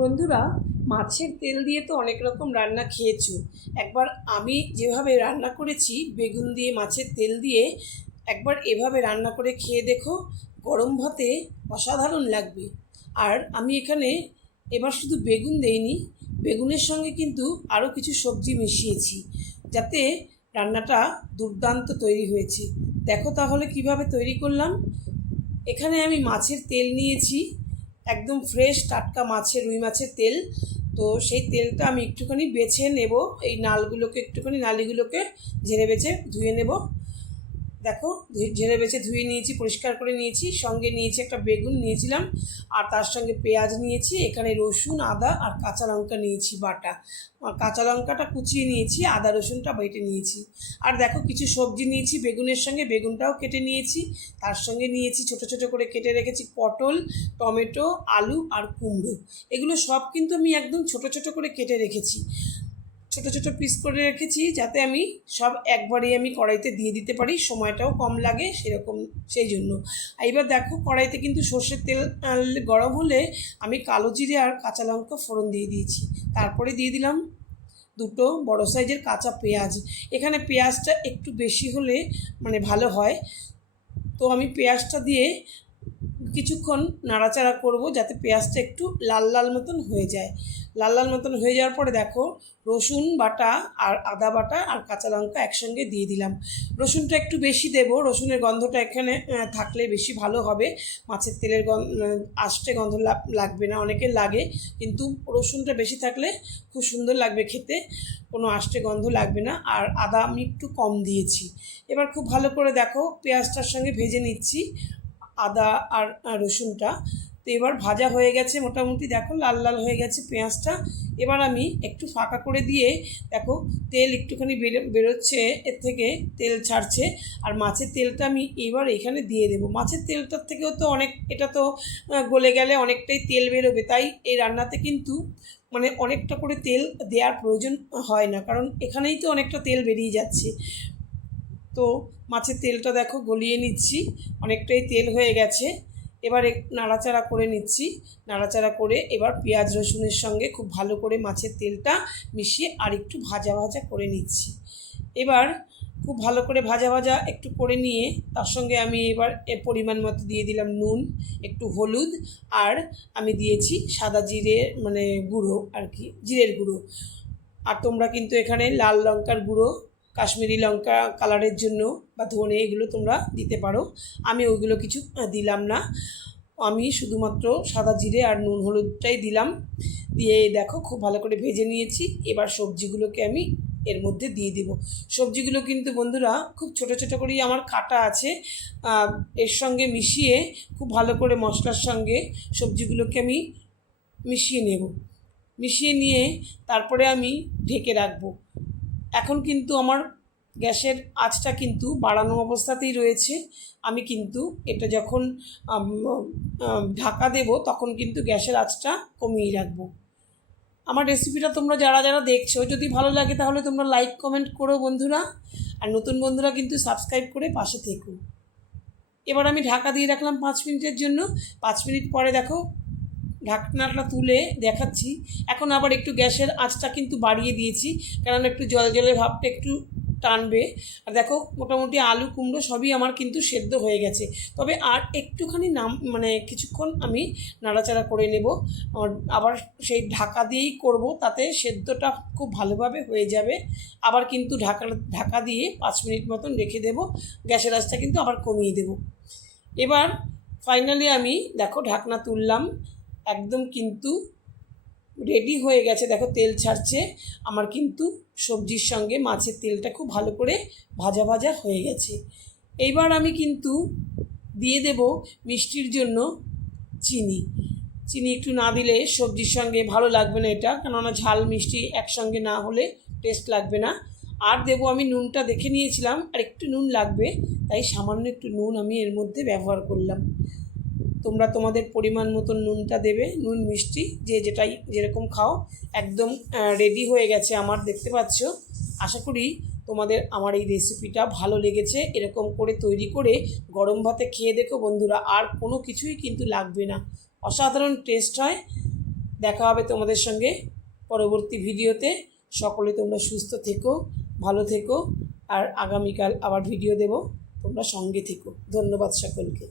বন্ধুরা, মাছের তেল দিয়ে তো অনেক রকম রান্না খেয়েছো। একবার আমি যেভাবে রান্না করেছি বেগুন দিয়ে মাছের তেল দিয়ে, একবার এভাবে রান্না করে খেয়ে দেখো। গরম ভাতে অসাধারণ লাগবে। আর আমি এখানে এবার শুধু বেগুন দেইনি, বেগুনের সঙ্গে কিন্তু আরও কিছু সবজি মিশিয়েছি, যাতে রান্নাটা দুর্দান্ত তৈরি হয়েছে। দেখো তাহলে কিভাবে তৈরি করলাম। এখানে আমি মাছের তেল নিয়েছি, একদম ফ্রেশ টাটকা মাছের, রুই মাছের তেল। তো সেই তেলটা আমি একটুখানি বেছে নেব, এই নালিগুলোকে ঝেড়ে বেছে ধুয়ে নেব। দেখো, ঝেড়ে বেছে ধুয়ে নিয়েছি, পরিষ্কার করে নিয়েছি। সঙ্গে নিয়েছি একটা বেগুন নিয়েছিলাম, আর তার সঙ্গে পেঁয়াজ নিয়েছি, এখানে রসুন, আদা আর কাঁচা লঙ্কা নিয়েছি বাটা। আর কাঁচা লঙ্কাটা কুচিয়ে নিয়েছি, আদা রসুনটা বেটে নিয়েছি। আর দেখো, কিছু সবজি নিয়েছি বেগুনের সঙ্গে, বেগুনটাও কেটে নিয়েছি। তার সঙ্গে নিয়েছি ছোট ছোট করে কেটে রেখেছি পটল, টমেটো, আলু আর কুমড়ো। এগুলো সব কিন্তু আমি একদম ছোট ছোট করে কেটে রেখেছি, ছোট ছোট পিস করে রেখেছি, যাতে আমি সব একবারেই আমি কড়াইতে দিয়ে দিতে পারি, সময়টাও কম লাগে সেরকম, সেই জন্য। এবার দেখো, কড়াইতে কিন্তু সর্ষের তেল গরম হলে আমি কালো জিরে আর কাঁচা লঙ্কা ফোড়ন দিয়ে দিয়েছি। তারপরে দিয়ে দিলাম দুটো বড় সাইজের কাঁচা পেঁয়াজ। এখানে পেঁয়াজটা একটু বেশি হলে মানে ভালো হয়। তো আমি পেঁয়াজটা দিয়ে কিছুক্ষণ নাড়াচাড়া করব, যাতে পেঁয়াজটা একটু লাল লাল মতন হয়ে যায়। লাল লাল মতন হয়ে যাওয়ার পরে দেখো, রসুন বাটা আর আদা বাটা আর কাঁচা লঙ্কা একসঙ্গে দিয়ে দিলাম। রসুনটা একটু বেশি দেব, রসুনের গন্ধটা এখানে থাকলে বেশি ভালো হবে। মাছের তেলের আষ্টে গন্ধ লাগবে না, অনেকের লাগে, কিন্তু রসুনটা বেশি থাকলে খুব সুন্দর লাগবে খেতে, কোনো আষ্টে গন্ধ লাগবে না। আর আদা আমি একটু কম দিয়েছি। এবার খুব ভালো করে দেখো, পেঁয়াজটার সঙ্গে ভেজে নিচ্ছি আদা আর রসুনটা। তো এবার ভাজা হয়ে গেছে মোটামুটি, দেখো লাল লাল হয়ে গেছে পেঁয়াজটা। এবার আমি একটু ফাঁকা করে দিয়ে, দেখো তেল একটুখানি বেরোচ্ছে, এর থেকে তেল ছাড়ছে। আর মাছের তেলটা আমি এবার এখানে দিয়ে দেবো। মাছের তেলটার থেকেও তো অনেক, এটা তো গলে গেলে অনেকটাই তেল বেরোবে, তাই এই রান্নাতে কিন্তু মানে অনেকটা করে তেল দেওয়ার প্রয়োজন হয় না, কারণ এখানেই তো অনেকটা তেল বেরিয়ে যাচ্ছে। তো মাছের তেলটা দেখো গলিয়ে নিচ্ছি, অনেকটাই তেল হয়ে গেছে। এবার নাড়াচাড়া করে নিচ্ছি, নাড়াচাড়া করে এবার পেঁয়াজ রসুনের সঙ্গে খুব ভালো করে মাছের তেলটা মিশিয়ে আর একটু ভাজা ভাজা করে নিচ্ছি। এবার খুব ভালো করে ভাজা ভাজা একটু করে নিয়ে, তার সঙ্গে আমি এবার পরিমাণ মতো দিয়ে দিলাম নুন, একটু হলুদ, আর আমি দিয়েছি সাদা জিরে মানে গুঁড়ো আর কি, জিরের গুঁড়ো। আর তোমরা কিন্তু এখানে লাল লঙ্কার গুঁড়ো, কাশ্মীরি লঙ্কা কালারের জন্য বা ধনে, এগুলো তোমরা দিতে পারো। আমি ওইগুলো কিছু দিলাম না, আমি শুধুমাত্র সাদা জিরে আর নুন হলুদটাই দিলাম। দিয়ে দেখো খুব ভালো করে ভেজে নিয়েছি। এবার সবজিগুলোকে আমি এর মধ্যে দিয়ে দেব। সবজিগুলো কিন্তু বন্ধুরা খুব ছোট ছোট করেই আমার কাটা আছে, এর সঙ্গে মিশিয়ে খুব ভালো করে মশলার সঙ্গে সবজিগুলোকে আমি মিশিয়ে নেব। মিশিয়ে নিয়ে তারপরে আমি ঢেকে রাখবো। এখন কিন্তু আমার গ্যাসের আঁচটা কিন্তু বাড়ানো অবস্থাতেই রয়েছে। আমি কিন্তু এটা যখন ঢাকা দেব, তখন কিন্তু গ্যাসের আঁচটা কমিয়ে রাখবো। আমার রেসিপিটা তোমরা যারা যারা দেখছো, যদি ভালো লাগে তাহলে তোমরা লাইক কমেন্ট করো বন্ধুরা, আর নতুন বন্ধুরা কিন্তু সাবস্ক্রাইব করে পাশে থেকো। এবার আমি ঢাকা দিয়ে রাখলাম 5 মিনিটের জন্য। 5 মিনিট পরে দেখো ঢাকনাটা তুলে দেখাচ্ছি। এখন আবার একটু গ্যাসের আঁচটা কিন্তু বাড়িয়ে দিয়েছি, কারণ একটু জল জলের ভাবটা একটু টানবে। আর দেখো মোটামুটি আলু কুমড়ো সবই আমার কিন্তু সেদ্ধ হয়ে গেছে, তবে আর একটুখানি মানে কিছুক্ষণ আমি নাড়াচাড়া করে নেব। আবার সেই ঢাকা দিয়েই করব, তাতে সেদ্ধটা খুব ভালোভাবে হয়ে যাবে। আবার কিন্তু ঢাকা দিয়ে 5 মিনিট মতন রেখে দেব। গ্যাসের আঁচটা কিন্তু আবার কমিয়ে দেব। এবার ফাইনালি আমি দেখো ঢাকনা তুললাম, একদম কিন্তু রেডি হয়ে গেছে। দেখো তেল ছাড়ছে আমার, কিন্তু সবজির সঙ্গে মাছের তেলটা খুব ভালো করে ভাজা ভাজা হয়ে গেছে। এইবার আমি কিন্তু দিয়ে দেব মিষ্টির জন্য চিনি। চিনি একটু না দিলে সবজির সঙ্গে ভালো লাগবে না এটা, কেননা ঝাল মিষ্টি একসঙ্গে না হলে টেস্ট লাগবে না। আর দেবো আমি নুনটা দেখে নিয়েছিলাম, আর একটু নুন লাগবে, তাই সামান্য একটু নুন আমি এর মধ্যে ব্যবহার করলাম। তোমরা তোমাদের পরিমাণ মতন নুনটা দেবে, নুন মিষ্টি যে যেটাই যেরকম খাও। একদম রেডি হয়ে গেছে আমার, দেখতে পাচ্ছ। আশা করি তোমাদের আমার এই রেসিপিটা ভালো লেগেছে। এরকম করে তৈরি করে গরম ভাতে খেয়ে দেখো বন্ধুরা, আর কোনো কিছুই কিন্তু লাগবে না, অসাধারণ টেস্ট হয়। দেখা হবে তোমাদের সঙ্গে পরবর্তী ভিডিওতে। সকলে তোমরা সুস্থ থেকো, ভালো থেকো, আর আগামীকাল আবার ভিডিও দেব, তোমরা সঙ্গে থেকো। ধন্যবাদ সকলকে।